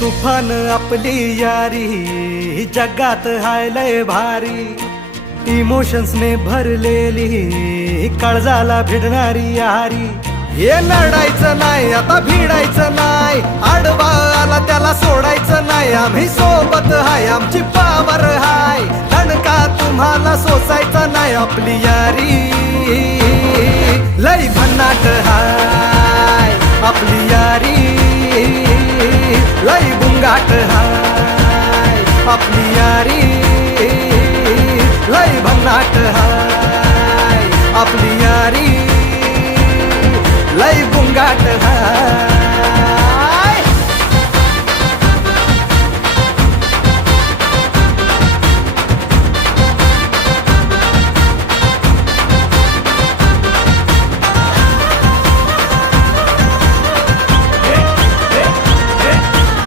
तुफान आपली यारी जगात हाय लय भारी, इमोशन्स ने भरलेली काळजाला भिडणारी यारी. हे लढायचं नाही आता भिडायचं नाही, आडवा आला त्याला सोडायचं नाही. आम्ही सोबत हाय आमची पावर हाय, दणका तुम्हाला सोसायचा नाही. आपली यारी लय भन्नाट हाय, आपली यारी लय बुंगाट हाय. आपली यारी लय भन्नाट हाय, आपली यारी लय बुंगाट हाय.